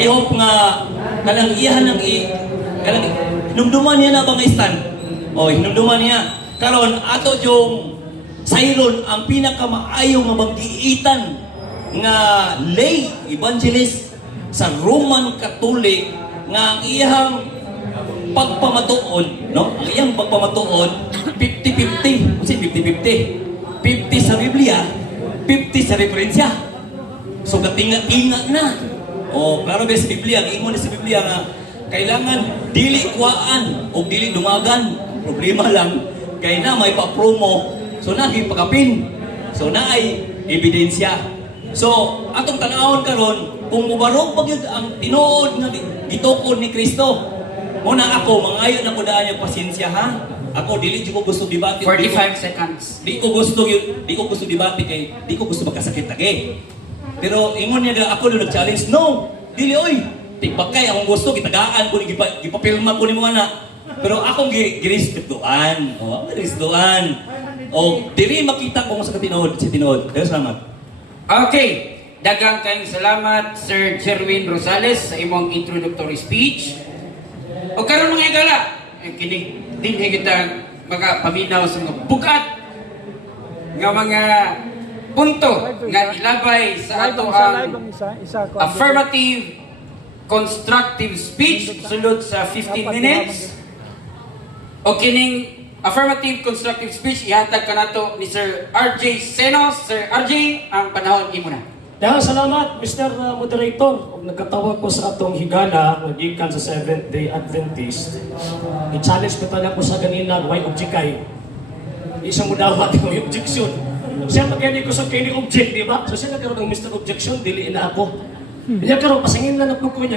I hope nga kanang iyahan ng kanang hinumduman niya na bang stand. O hinumduman niya. Karon ato yung sayron ang pinakamaayo nga magdiitan nga lay evangelist sa Roman Catholic nga ang iyang pagpamatuon, no? Ang iyang pagpamatuon 50-50. Kasi 50-50. 50 sa Biblia, 50 sa referensya. So katinga-tinga na. O klaro ba sa Biblia, ang ingon sa Biblia nga kailangan dili kuwaan o dili dumagan. Problema lang kay na may pa-promo. So na gipagapin. So na ay ebidensya. So atong tanawon karon kung mubarog pagyud ang tinuod nga gitukod ni Kristo. Muna ako mangayo na ko daan yung pasensya ha. Ako dili ko gusto debate. 45 seconds. Di ko gusto debate kay di ko gusto magkasakit lagi. Pero ingon niya ako na nag-challenge. No, dili oy. Tigbakay akong gusto gitagaan ko gipapilma ko ni mga anak. Pero akong girespetuan. Oh, girespetuan. O dili makita ko sa tinuod, si tinuod. Dahil salamat. Okay. Daghang kayong salamat Sir Jerwin Rosales sa imong introductory speech. O karon mga igala, kini dinhi kita makapaminaw sa mga bukat nga mga punto nga ilabay sa ato ang affirmative constructive speech sulod sa 15 minutes. O kining affirmative constructive speech ihatag kanato ni Sir RJ Senos. Sir RJ, ang panahon imo na. Dahil salamat, Mr. Moderator. Kung nagkatawag ko sa atong higala, nagikan sa Seventh-day Adventist, i-challenge ko talaga ko sa ganina, may objekay. Hindi siya mudawat yung may objection. Siya magkani ko sa kini object, di ba? So siya nagkaroon ng Mr. Objection, dili na ako. Kaya karoon, pasangin na po ko niya.